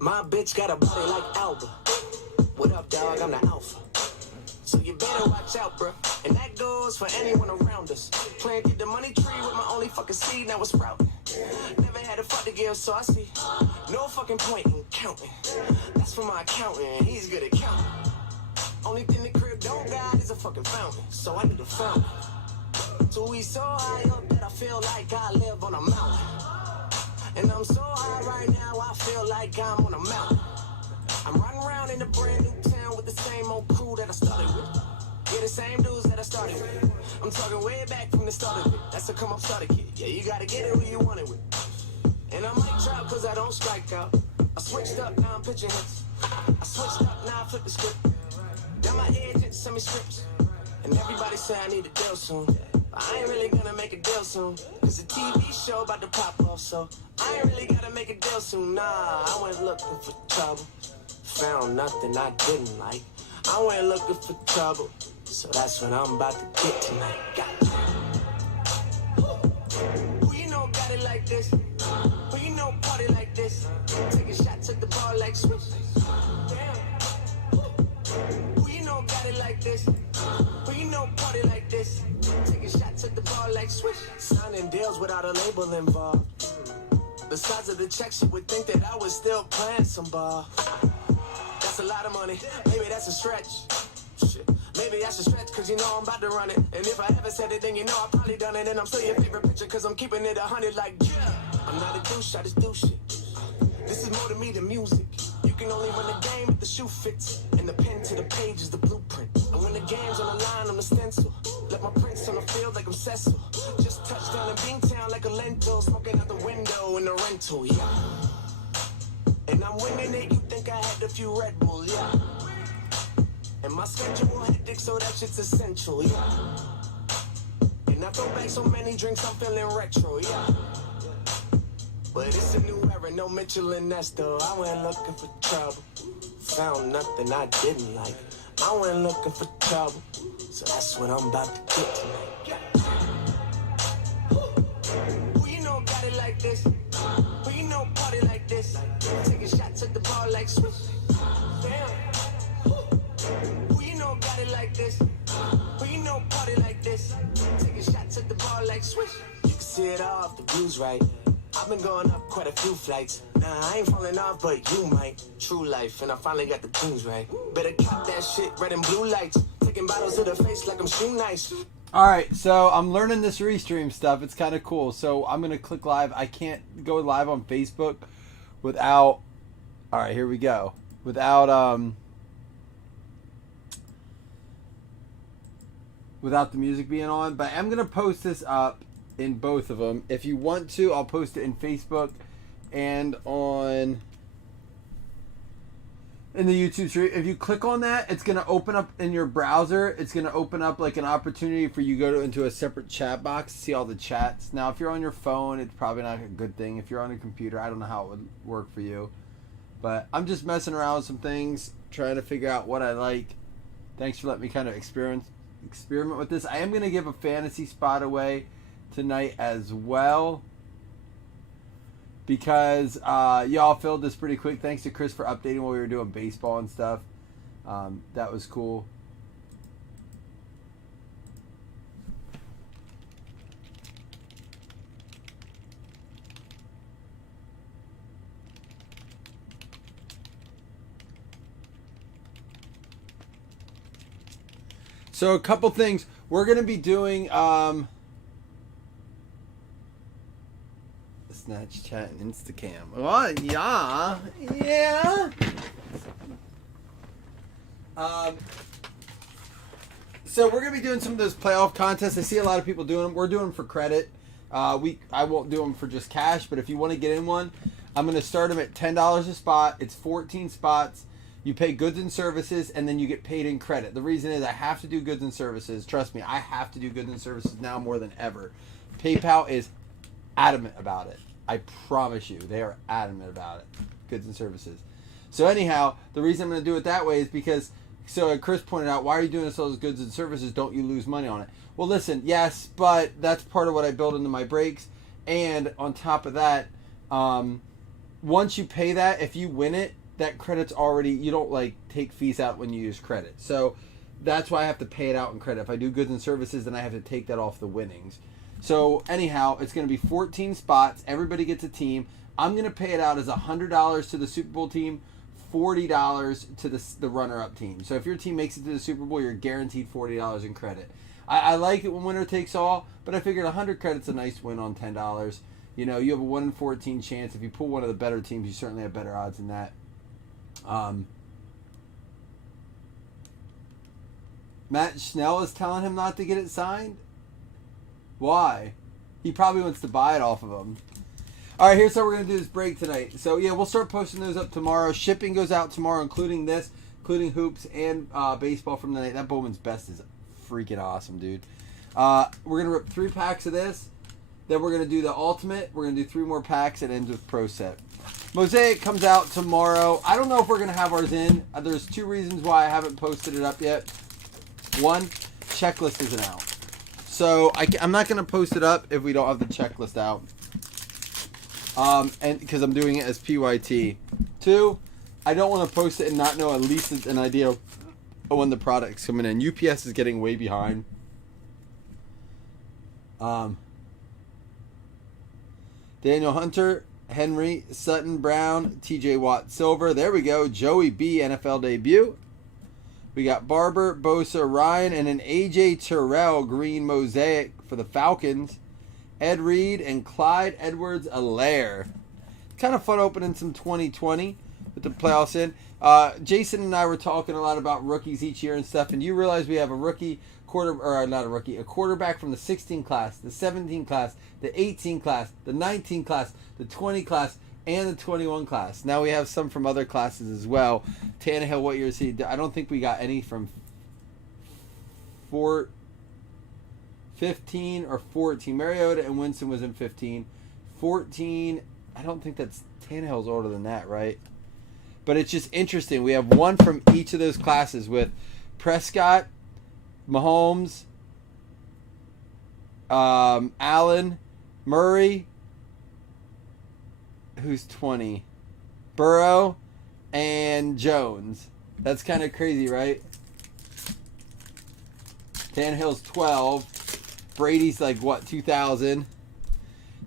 My bitch got a body like Alba. What up, dog? I'm the alpha. So you better watch out, bro. And that goes for anyone around us. Planted the money tree with my only fucking seed, now it's sprouting. Never had a fuck to give, so I see no fucking point in counting. That's for my accountant, he's good at counting. Only thing the crib don't got is a fucking fountain, so I need a fountain. So we so high up that I feel like I live on a mountain. And I'm so high right now, I feel like I'm on a mountain. I'm riding around in a brand new town with the same old crew that I started with. Yeah, the same dudes that I started with. I'm talking way back from the start of it. That's a come up starter kid. Yeah, you gotta get it who you want it with. And I might drop cause I don't strike out. I switched up, now I'm pitching hits. I switched up, now I flip the script. Now my agents send me scripts. And everybody say I need a deal soon. But I ain't really gonna make a deal soon. Cause the TV show about to pop off, so I ain't really gotta make a deal soon. Nah, I went looking for trouble. Found nothing I didn't like. I went looking for trouble. So that's what I'm about to get tonight. Who you know got it like this? Who you know party like this? Take a shot, took the ball like switch. Damn. Who you know got it like this? Who you know party like this? Take a shot, took the ball like switch. Signing deals without a label involved. The size of the checks, you would think that I was still playing some ball. That's a lot of money. Maybe that's a stretch. Shit. Maybe that's a stretch cause you know I'm about to run it. And if I ever said it, then you know I probably done it. And I'm still your favorite picture cause I'm keeping it 100 like, yeah. I'm not a douche, I just do shit. This is more to me than music. You can only run the game if the shoe fits. And the pen to the page is the blueprint. And when the game's on the line, I'm the stencil. Let my prints on the field like I'm Cecil. Just touched down in Beantown like a lentil. Smoking out the window in the rental, yeah. And I'm winning it, you think I had a few Red Bull, yeah. And my schedule hectic, so that shit's essential, yeah. And I throw back so many drinks, I'm feeling retro, yeah. But it's a new era, no Mitchell and Nestor. I went looking for trouble. Found nothing I didn't like. I went looking for trouble. So that's what I'm about to get tonight, yeah. Who you know got it like this? Who you know party like this? Take a shot, took the ball like switch. Damn. Who you know got it like this? Who you know party like this? Take a shot, took the ball like switch. You can see it all off the blues, right? I've been going up quite a few flights. Nah, I ain't falling off, but you might. True life, and I finally got the tunes right. Better cop that shit, red and blue lights. Taking bottles to the face like I'm shoe nice. Alright, so I'm learning this Restream stuff. It's kind of cool. So I'm going to click live. I can't go live on Facebook without... Alright, here we go. Without the music being on. But I'm going to post this up in both of them. If you want to, I'll post it in Facebook and in the YouTube stream. If you click on that, it's going to open up in your browser. It's going to open up like an opportunity for you to go into a separate chat box to see all the chats. Now, if you're on your phone, it's probably not a good thing. If you're on a computer, I don't know how it would work for you. But I'm just messing around with some things, trying to figure out what I like. Thanks for letting me kind of experiment with this. I am going to give a fantasy spot away tonight as well, because y'all filled this pretty quick. Thanks to Chris for updating while we were doing baseball and stuff. That was cool. So a couple things. We're going to be doing Snatch Chat and Instacam. Oh, yeah. Yeah. So we're going to be doing some of those playoff contests. I see a lot of people doing them. We're doing them for credit. I won't do them for just cash, but if you want to get in one, I'm going to start them at $10 a spot. It's 14 spots. You pay goods and services, and then you get paid in credit. The reason is I have to do goods and services. Trust me, I have to do goods and services now more than ever. PayPal is adamant about it. I promise you, they are adamant about it. Goods and services. So anyhow, the reason I'm going to do it that way is because So Chris pointed out, why are you doing this all those goods and services? Don't you lose money on it? Well, listen, yes, but that's part of what I build into my breaks. And on top of that, once you pay that, if you win it, that credit's already, you don't like take fees out when you use credit. So that's why I have to pay it out in credit. If I do goods and services, then I have to take that off the winnings. So anyhow, it's going to be 14 spots. Everybody gets a team. I'm going to pay it out as $100 to the Super Bowl team, $40 to the runner-up team. So if your team makes it to the Super Bowl, you're guaranteed $40 in credit. I like it when winner takes all, but I figured 100 credit's a nice win on $10. You know, you have a 1 in 14 chance. If you pull one of the better teams, you certainly have better odds than that. Matt Schnell is telling him not to get it signed? Why? He probably wants to buy it off of him. All right, here's how we're going to do this break tonight. So, yeah, we'll start posting those up tomorrow. Shipping goes out tomorrow, including this, including hoops and baseball from the night. That Bowman's Best is freaking awesome, dude. We're going to rip 3 packs of this. Then we're going to do the Ultimate. We're going to do 3 more packs and end with Pro Set. Mosaic comes out tomorrow. I don't know if we're going to have ours in. There's 2 reasons why I haven't posted it up yet. 1, checklist isn't out. So I'm not going to post it up if we don't have the checklist out. And because I'm doing it as PYT. 2, I don't want to post it and not know at least an idea of when the product's coming in. UPS is getting way behind. Daniel Hunter, Henry, Sutton, Brown, TJ Watt, Silver. There we go. Joey B, NFL debut. We got Barber, Bosa, Ryan, and an AJ Terrell green mosaic for the Falcons. Ed Reed and Clyde Edwards-Helaire. Kind of fun opening some 2020 with the playoffs in. Jason and I were talking a lot about rookies each year and stuff, and you realize we have a rookie a quarterback from the 16 class, the 17 class, the 18 class, the 19 class, the 20 class, and the 21 class. Now we have some from other classes as well. Tannehill, what year is he? I don't think we got any from 15 or 14. Mariota and Winston was in 15. 14, I don't think that's... Tannehill's older than that, right? But it's just interesting. We have one from each of those classes with Prescott, Mahomes, Allen, Murray, who's 20, Burrow, and Jones. That's kind of crazy, right? Tannehill's 12. Brady's like, what, 2000?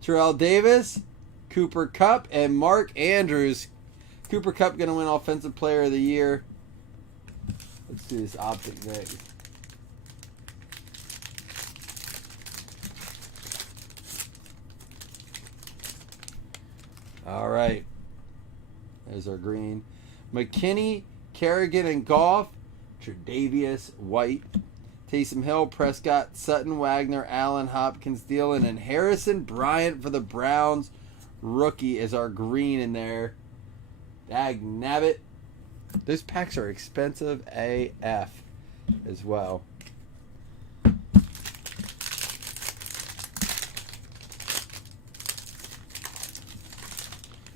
Terrell Davis, Cooper Kupp, and Mark Andrews. Cooper Kupp going to win Offensive Player of the Year. Let's do this optic next. All right. There's our green. McKinney, Kerrigan, and Goff. Tre'Davious White. Taysom Hill, Prescott, Sutton, Wagner, Allen, Hopkins, Thielen, and Harrison Bryant for the Browns. Rookie is our green in there. Dagnabbit. Those packs are expensive AF as well.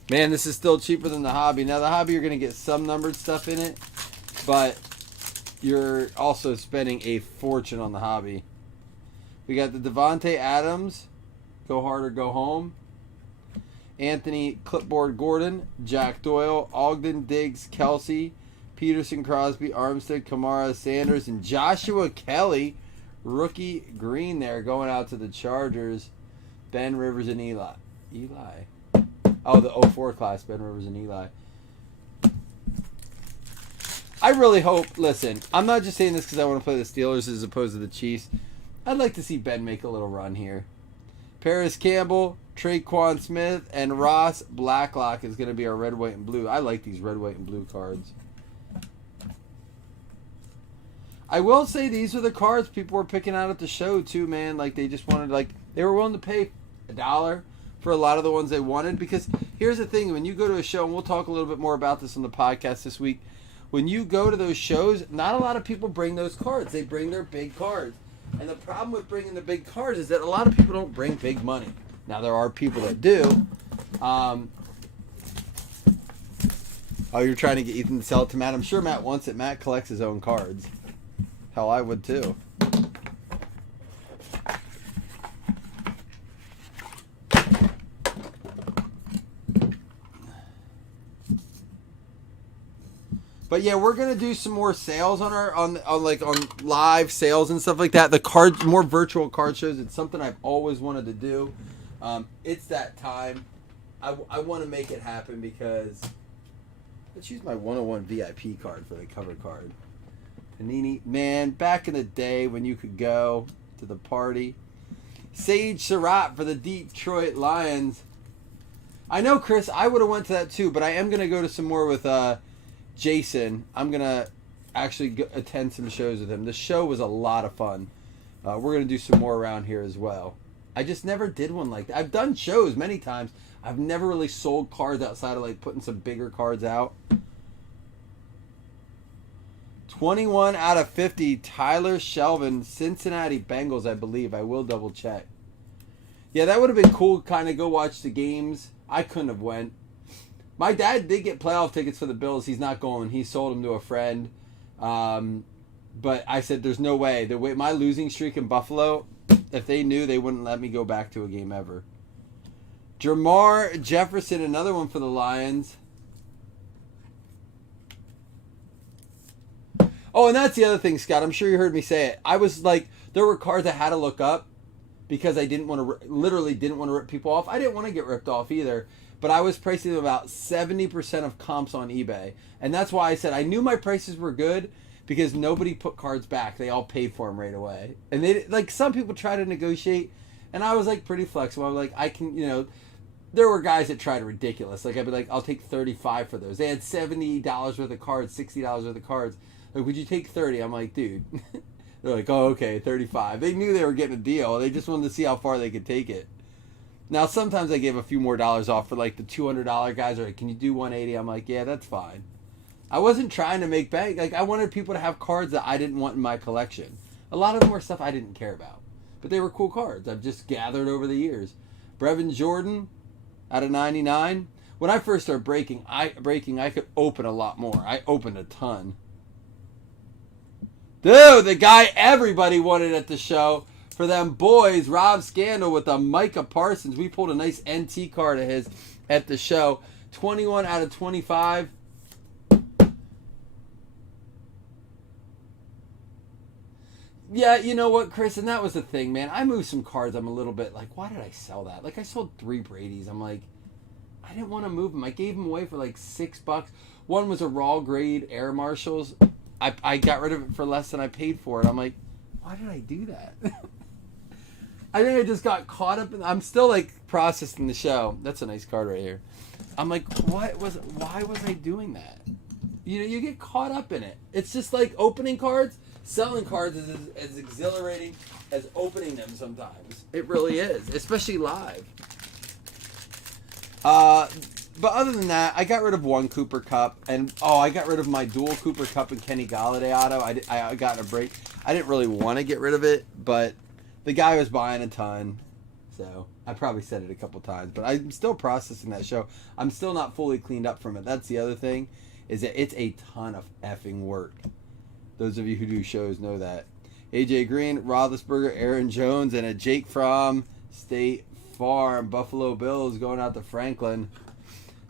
Man, this is still cheaper than the hobby. Now, the hobby, you're going to get some numbered stuff in it, but you're also spending a fortune on the hobby. We got the Devontae Adams, Go Hard or Go Home. Anthony Clipboard Gordon, Jack Doyle, Ogden, Diggs, Kelsey, Peterson, Crosby, Armstead, Kamara, Sanders, and Joshua Kelly. Rookie green there going out to the Chargers. Ben Rivers and Eli. Oh, the 04 class, Ben Rivers and Eli. I really hope, listen, I'm not just saying this because I want to play the Steelers as opposed to the Chiefs. I'd like to see Ben make a little run here. Paris Campbell, Traquan Smith, and Ross Blacklock is going to be our red, white, and blue. I like these red, white, and blue cards. I will say these are the cards people were picking out at the show too, man. Like they just wanted, like they were willing to pay $1 for a lot of the ones they wanted. Because here's the thing, when you go to a show, and we'll talk a little bit more about this on the podcast this week, when you go to those shows, not a lot of people bring those cards. They bring their big cards. And the problem with bringing the big cards is that a lot of people don't bring big money. Now, there are people that do. Oh, you're trying to get Ethan to sell it to Matt. I'm sure Matt wants it. Matt collects his own cards. Hell, I would too. But yeah, we're gonna do some more sales on our on live sales and stuff like that. The cards, more virtual card shows. It's something I've always wanted to do. It's that time. I want to make it happen because let's use my 101 VIP card for the cover card. Panini, man, back in the day when you could go to the party. Sage Surratt for the Detroit Lions. I know, Chris, I would have went to that too, but I am gonna go to some more with Jason. I'm going to actually attend some shows with him. The show was a lot of fun. We're going to do some more around here as well. I just never did one like that. I've done shows many times. I've never really sold cards outside of like putting some bigger cards out. 21 out of 50. Tyler Shelvin, Cincinnati Bengals, I believe. I will double check. Yeah, that would have been cool. Kind of go watch the games. I couldn't have went. My dad did get playoff tickets for the Bills. He's not going. He sold them to a friend. But I said, there's no way. The way my losing streak in Buffalo, if they knew, they wouldn't let me go back to a game ever. Jamar Jefferson, another one for the Lions. Oh, and that's the other thing, Scott. I'm sure you heard me say it. I was like, there were cards I had to look up because I didn't want to, literally didn't want to rip people off. I didn't want to get ripped off either. But I was pricing about 70% of comps on eBay. And that's why I said I knew my prices were good because nobody put cards back. They all paid for them right away. And they, like, some people try to negotiate. And I was, like, pretty flexible. I was like, I can, you know, there were guys that tried ridiculous. Like, I'd be like, I'll take 35 for those. They had $70 worth of cards, $60 worth of cards. Like, would you take 30? I'm like, dude. They're like, oh, okay, 35. They knew they were getting a deal. They just wanted to see how far they could take it. Now, sometimes I gave a few more dollars off for like the $200 guys. Are like, can you do 180? I'm like, yeah, that's fine. I wasn't trying to make bank. Like, I wanted people to have cards that I didn't want in my collection. A lot of them were stuff I didn't care about. But they were cool cards I've just gathered over the years. Brevin Jordan out of 99. When I first started breaking, I could open a lot more. I opened a ton. Dude, the guy everybody wanted at the show. For them boys, Rob Scandal with the Micah Parsons. We pulled a nice NT card of his at the show. 21 out of 25. Yeah, you know what, Chris? And that was the thing, man. I moved some cards. I'm a little bit like, why did I sell that? Like, I sold 3 Brady's. I'm like, I didn't want to move them. I gave them away for like $6. One was a raw grade Air Marshals. I got rid of it for less than I paid for it. I'm like, why did I do that? I think I just got caught up in. I'm still like processing the show. That's a nice card right here. I'm like, why was I doing that? You know, you get caught up in it. It's just like opening cards. Selling cards is as exhilarating as opening them sometimes. It really is, especially live. But other than that, I got rid of one Cooper Cup, and I got rid of my dual Cooper Cup and Kenny Galladay auto. I got in a break. I didn't really want to get rid of it, but the guy was buying a ton, so I probably said it a couple times. But I'm still processing that show. I'm still not fully cleaned up from it. That's the other thing, is that it's a ton of effing work. Those of you who do shows know that. AJ Green, Roethlisberger, Aaron Jones, and a Jake from State Farm. Buffalo Bills going out to Franklin.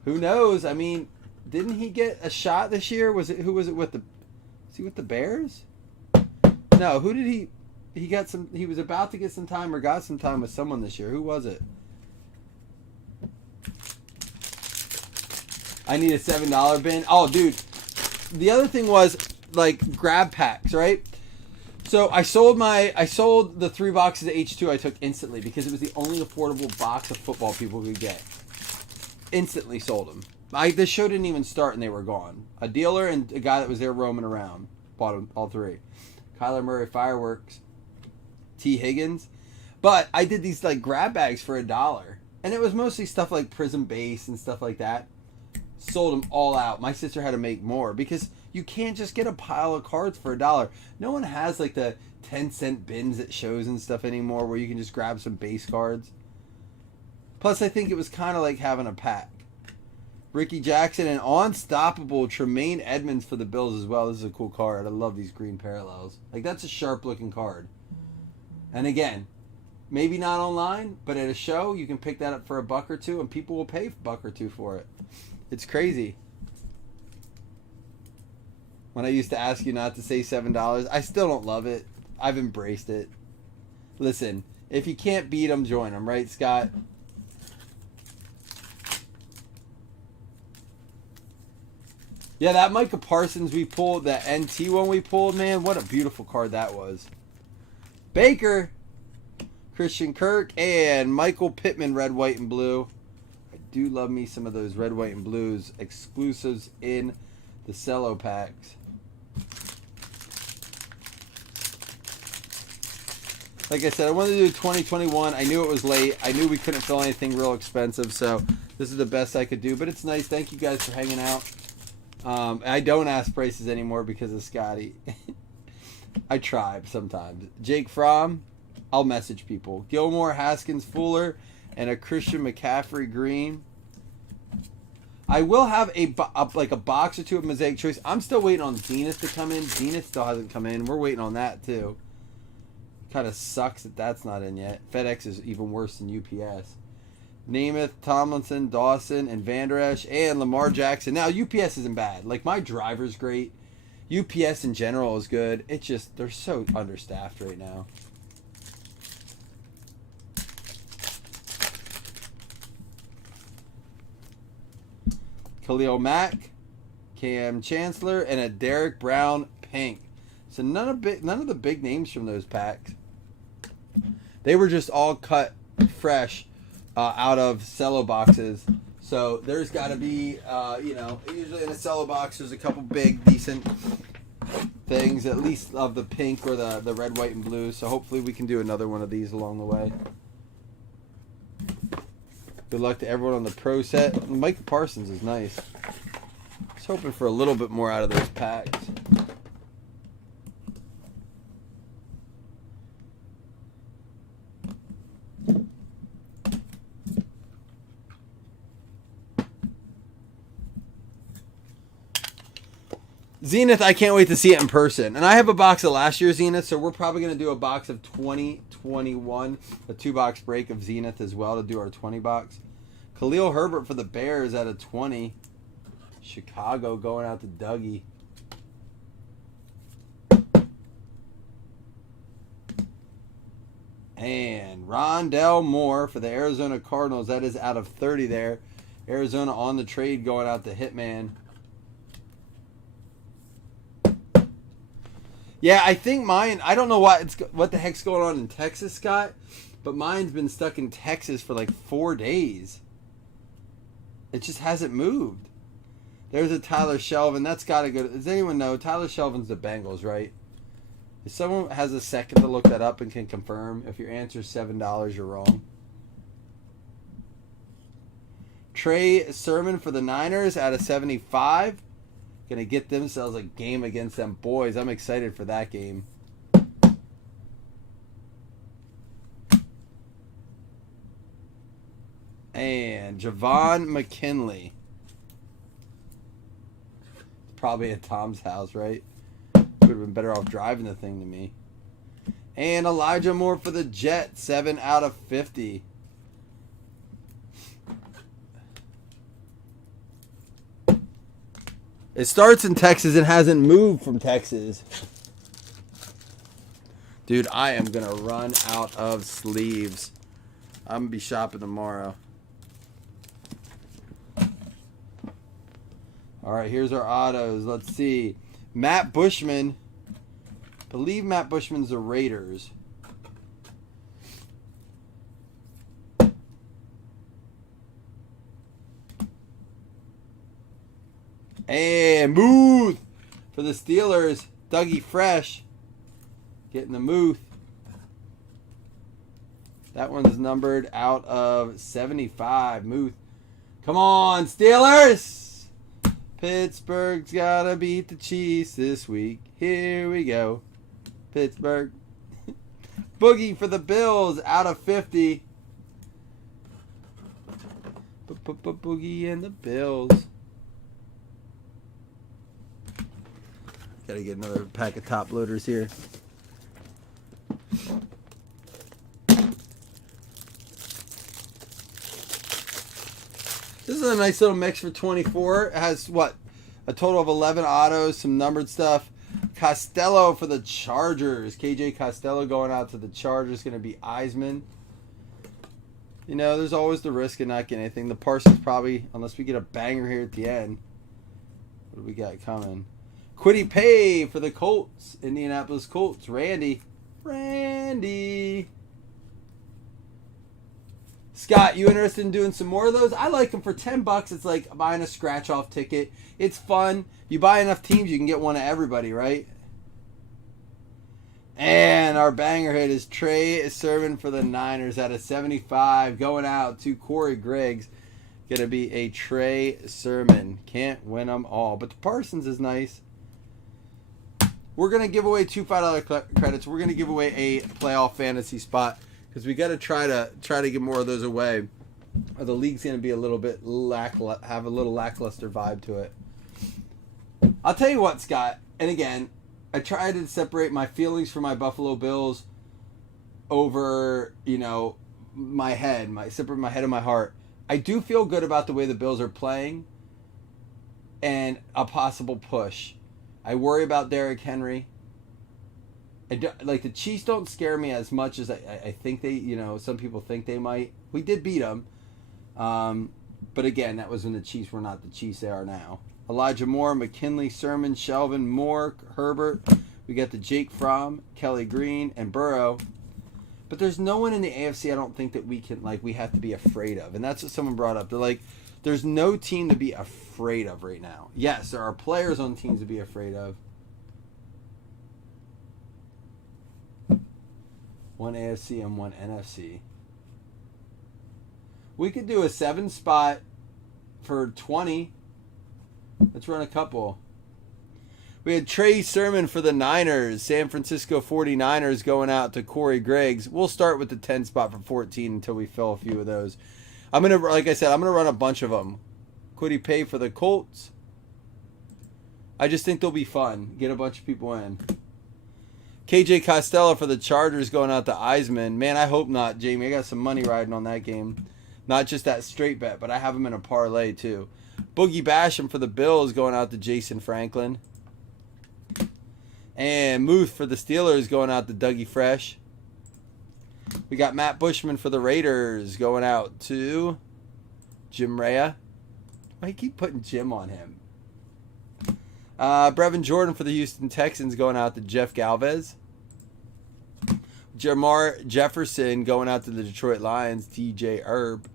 Who knows? I mean, didn't he get a shot this year? Was he with the Bears? No, who did he got some, he was about to get some time or got some time with someone this year. Who was it? I need a $7 bin. Oh, dude. The other thing was, like, grab packs, right? So I sold the 3 boxes of H2 I took instantly because it was the only affordable box of football people could get. Instantly sold them. The show didn't even start and they were gone. A dealer and a guy that was there roaming around bought them, all 3. Kyler Murray, Fireworks, T. Higgins. But I did these like grab bags for $1. And it was mostly stuff like Prism Base and stuff like that. Sold them all out. My sister had to make more because you can't just get a pile of cards for $1. No one has like the 10-cent bins at shows and stuff anymore where you can just grab some base cards. Plus, I think it was kind of like having a pack. Ricky Jackson and unstoppable Tremaine Edmonds for the Bills as well. This is a cool card. I love these green parallels. Like, that's a sharp looking card. And again, maybe not online, but at a show you can pick that up for $1 or $2 and people will pay $1 or $2 for it. It's crazy. When I used to ask you not to say $7, I still don't love it. I've embraced it. Listen, if you can't beat them, join them, right, Scott? Yeah, that Micah Parsons we pulled, that NT one we pulled, man, what a beautiful card that was. Baker, Christian Kirk, and Michael Pittman, red, white, and blue. I do love me some of those red, white, and blues exclusives in the cello packs. Like I said, I wanted to do 2021. I knew it was late. I knew we couldn't fill anything real expensive, so this is the best I could do. But it's nice. Thank you guys for hanging out. I don't ask prices anymore because of Scotty. I try sometimes. Jake Fromm, I'll message people. Gilmore, Haskins, Fuller, and a Christian McCaffrey green. I will have a box or two of Mosaic Choice. I'm still waiting on Zenith to come in. Zenith still hasn't come in. We're waiting on that too. Kind of sucks that that's not in yet. FedEx is even worse than UPS. Namath, Tomlinson, Dawson, and Van Der Esch, and Lamar Jackson. Now, UPS isn't bad. Like, my driver's great. UPS in general is good. It's just, they're so understaffed right now. Khalil Mack, Cam Chancellor, and a Derek Brown pink. So none of the big names from those packs. They were just all cut fresh out of cello boxes. So there's got to be, usually in a cello box there's a couple big, decent things, at least of the pink or the red, white, and blue. So hopefully we can do another one of these along the way. Good luck to everyone on the pro set. Mike Parsons is nice. Just hoping for a little bit more out of those packs. Zenith, I can't wait to see it in person. And I have a box of last year's Zenith, so we're probably going to do a box of 2021, a 2-box break of Zenith as well to do our 20 box. Khalil Herbert for the Bears at a 20. Chicago going out to Dougie. And Rondell Moore for the Arizona Cardinals. That is out of 30 there. Arizona on the trade going out to Hitman. Yeah, I think mine, I don't know what the heck's going on in Texas, Scott, but mine's been stuck in Texas for like 4 days. It just hasn't moved. There's a Tyler Shelvin. That's got to go. Does anyone know? Tyler Shelvin's the Bengals, right? If someone has a second to look that up and can confirm, if your answer is $7, you're wrong. Trey Sermon for the Niners out of 75. Going to get themselves a game against them boys. I'm excited for that game. And Javon McKinley. Probably at Tom's house, right? Would have been better off driving the thing to me. And Elijah Moore for the Jets, 7 out of 50. It starts in Texas and hasn't moved from Texas. Dude, I am going to run out of sleeves. I'm going to be shopping tomorrow. All right, here's our autos. Let's see. Matt Bushman. I believe Matt Bushman's the Raiders. And Muth for the Steelers. Dougie Fresh getting the Muth. That one's numbered out of 75. Muth. Come on, Steelers! Pittsburgh's got to beat the Chiefs this week. Here we go. Pittsburgh. Boogie for the Bills out of 50. Boogie and the Bills. Gotta get another pack of top loaders here. This is a nice little mix for 24. It has, what, a total of 11 autos, some numbered stuff. Costello for the Chargers. KJ Costello going out to the Chargers. Going to be Eisman. You know, there's always the risk of not getting anything. The Parsons probably, unless we get a banger here at the end. What do we got coming? Quiddy Pay for the Colts. Indianapolis Colts. Randy. Scott, you interested in doing some more of those? I like them for $10. It's like buying a scratch-off ticket. It's fun. You buy enough teams, you can get one of everybody, right? And our banger hit is Trey Sermon for the Niners at a 75. Going out to Corey Griggs. Going to be a Trey Sermon. Can't win them all. But the Parsons is nice. We're going to give away 2 $5 credits. We're going to give away a playoff fantasy spot. Because we got to try to get more of those away, or the league's going to be a little bit have a little lackluster vibe to it. I'll tell you what, Scott. And again, I try to separate my feelings for my Buffalo Bills over, you know, my head, separate my head and my heart. I do feel good about the way the Bills are playing, and a possible push. I worry about Derrick Henry. Like, the Chiefs don't scare me as much as I think they, you know, some people think they might. We did beat them. But again, that was when the Chiefs were not the Chiefs they are now. Elijah Moore, McKinley, Sermon, Shelvin, Moore, Herbert. We got the Jake Fromm, Kelly Green, and Burrow. But there's no one in the AFC I don't think that we have to be afraid of. And that's what someone brought up. They're like, there's no team to be afraid of right now. Yes, there are players on teams to be afraid of. One AFC and one NFC. We could do a 7-spot for 20. Let's run a couple. We had Trey Sermon for the Niners. San Francisco 49ers going out to Corey Griggs. We'll start with the 10 spot for 14 until we fill a few of those. Like I said, I'm going to run a bunch of them. Quiddy Pay for the Colts. I just think they'll be fun. Get a bunch of people in. KJ Costello for the Chargers going out to Eisman. Man, I hope not, Jamie. I got some money riding on that game. Not just that straight bet, but I have him in a parlay too. Boogie Basham for the Bills going out to Jason Franklin. And Muth for the Steelers going out to Dougie Fresh. We got Matt Bushman for the Raiders going out to Jim Rea. Why you keep putting Jim on him? Brevin Jordan for the Houston Texans going out to Jeff Galvez. Jamar Jefferson going out to the Detroit Lions, TJ Erb.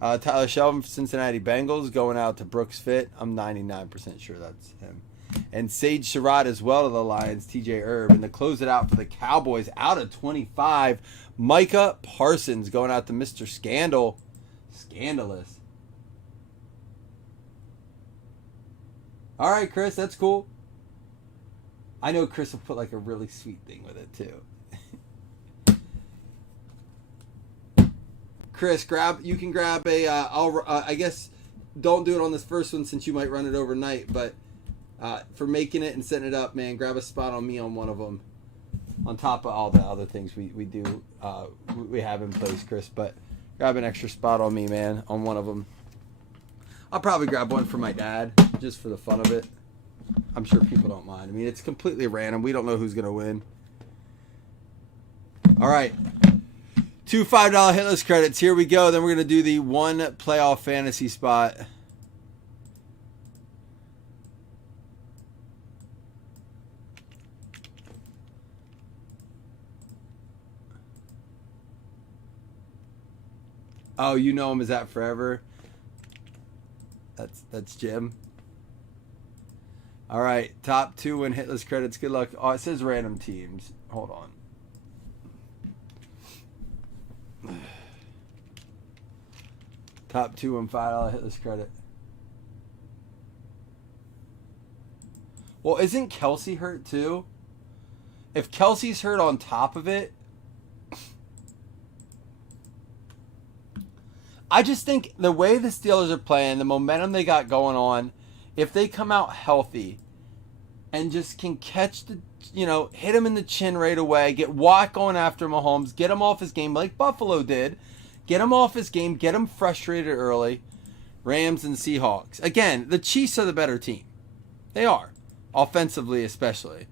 Tyler Shelvin for Cincinnati Bengals going out to Brooks Fit. I'm 99% sure that's him. And Sage Surratt as well to the Lions, TJ Erb. And to close it out for the Cowboys, out of 25, Micah Parsons going out to Mr. Scandal. Scandalous. All right, Chris, that's cool. I know Chris will put like a really sweet thing with it too. Chris, you can grab a. I guess don't do it on this first one since you might run it overnight. But for making it and setting it up, man, grab a spot on me on one of them. On top of all the other things we do, we have in place, Chris. But grab an extra spot on me, man, on one of them. I'll probably grab one for my dad, just for the fun of it. I'm sure people don't mind. I mean, it's completely random. We don't know who's going to win. All right. 2 $5 hitless credits. Here we go. Then we're going to do the one playoff fantasy spot. Oh, you know him as that forever? That's Jim. All right, top 2 win hitless credits. Good luck. Oh, it says random teams. Hold on. Top 2 win $5 hitless credit. Well, isn't Kelsey hurt too? If Kelsey's hurt on top of it, I just think the way the Steelers are playing, the momentum they got going on, if they come out healthy and just can catch the, hit him in the chin right away, get Watt going after Mahomes, get him off his game like Buffalo did, get him off his game, get him frustrated early. Rams and Seahawks. Again, the Chiefs are the better team. They are. Offensively especially.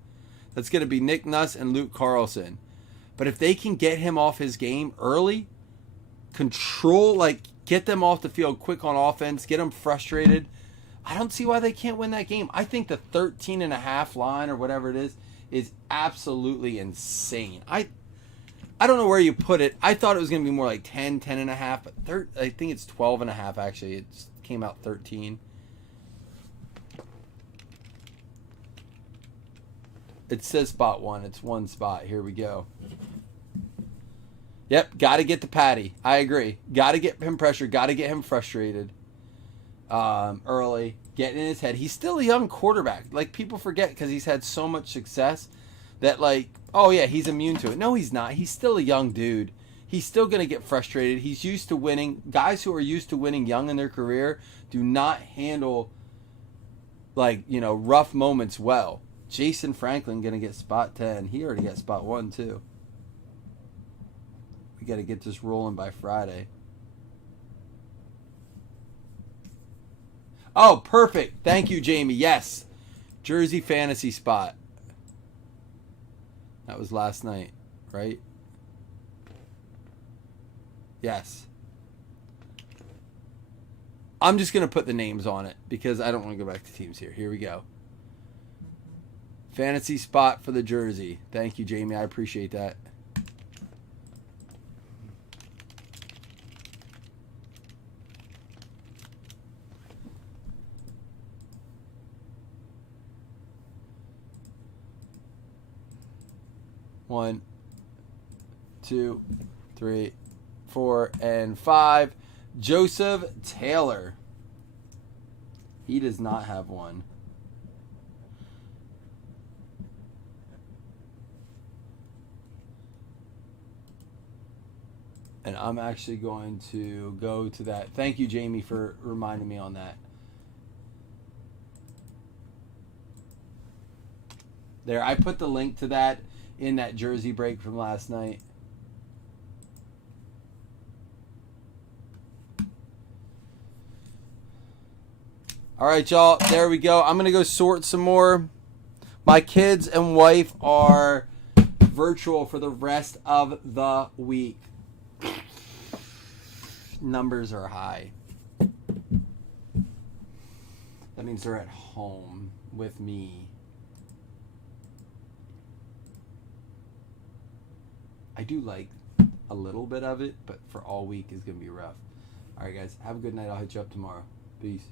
That's going to be Nick Nuss and Luke Carlson. But if they can get him off his game early, control, get them off the field quick on offense, get them frustrated, I don't see why they can't win that game. I think the 13.5 line or whatever it is absolutely insane. I don't know where you put it. I thought it was going to be more like 10, 10.5, but I think it's 12.5 actually. It came out 13. It says spot 1. It's one spot. Here we go. Yep, got to get the Patty. I agree. Got to get him pressure. Got to get him frustrated early. Get in his head. He's still a young quarterback. People forget because he's had so much success that oh yeah, he's immune to it. No, he's not. He's still a young dude. He's still going to get frustrated. He's used to winning. Guys who are used to winning young in their career do not handle rough moments well. Jason Franklin going to get spot 10. He already got spot 1 too. We got to get this rolling by Friday. Oh, perfect. Thank you, Jamie. Yes. Jersey fantasy spot. That was last night, right? Yes. I'm just going to put the names on it because I don't want to go back to teams here. Here we go. Fantasy spot for the jersey. Thank you, Jamie. I appreciate that. One, 2, 3, 4, and 5. Joseph Taylor. He does not have one. And I'm actually going to go to that. Thank you, Jamie, for reminding me on that. There, I put the link to that in that jersey break from last night. All right, y'all. There we go. I'm going to go sort some more. My kids and wife are virtual for the rest of the week. Numbers are high. That means they're at home with me. I do like a little bit of it, but for all week is going to be rough. All right, guys. Have a good night. I'll hit you up tomorrow. Peace.